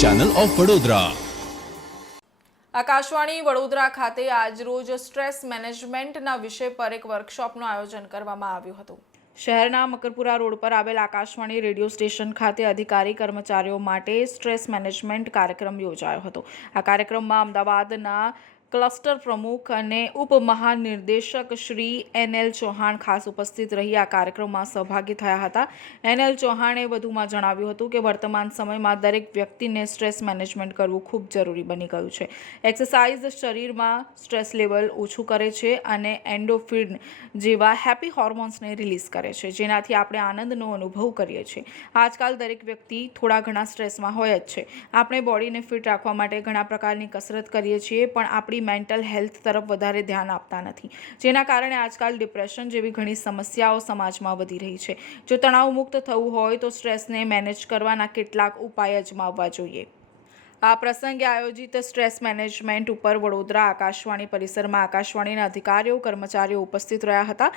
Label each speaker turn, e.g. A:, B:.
A: Channel of Vadodara
B: Akashvani Vadodara ખાતે આજરોજ stress મેનેજમેન્ટના વિષય પર એક વર્કશોપનું આયોજન કરવામાં આવ્યું હતું. શહેરના મકરપુરા રોડ પર આવેલ આકાશવાણી રેડિયો સ્ટેશન ખાતે અધિકારી કર્મચારીઓ માટે સ્ટ્રેસ મેનેજમેન્ટ કાર્યક્રમ યોજાયો હતો. આ કાર્યક્રમમાં અમદાવાદના ક્લસ્ટર પ્રમુખ અને ઉપમહાનિર્દેશક શ્રી એન એલ ચૌહાણ ખાસ ઉપસ્થિત રહી આ કાર્યક્રમમાં સહભાગી થયા હતા. એન એલ ચૌહાણે વધુમાં જણાવ્યું હતું કે વર્તમાન સમયમાં દરેક વ્યક્તિને સ્ટ્રેસ મેનેજમેન્ટ કરવું ખૂબ જરૂરી બની ગયું છે. એક્સરસાઇઝ શરીરમાં સ્ટ્રેસ લેવલ ઓછું કરે છે અને એન્ડોફિન જેવા હેપી હોર્મોન્સને રિલીઝ કરે છે, જેનાથી આપણે આનંદનો અનુભવ કરીએ છીએ. આજકાલ દરેક વ્યક્તિ થોડા ઘણા સ્ટ્રેસમાં હોય જ છે. આપણે બોડીને ફિટ રાખવા માટે ઘણા પ્રકારની કસરત કરીએ છીએ, પણ આપણી મેન્ટલ હેલ્થ તરફ વધારે ધ્યાન આપતા નથી. જેના કારણે આજકાલ ડિપ્રેશન જેવી ઘણી સમસ્યાઓ સમાજમાં વધી રહી છે. જો તણાવ મુક્ત થવું હોય તો સ્ટ્રેસને મેનેજ કરવાના કેટલાક ઉપાય અજમાવવા જોઈએ. આ પ્રસંગે આયોજિત સ્ટ્રેસ મેનેજમેન્ટ ઉપર વડોદરા આકાશવાણી પરિસરમાં આકાશવાણીના અધિકારીઓ, કર્મચારીઓ ઉપસ્થિત રહ્યા હતા.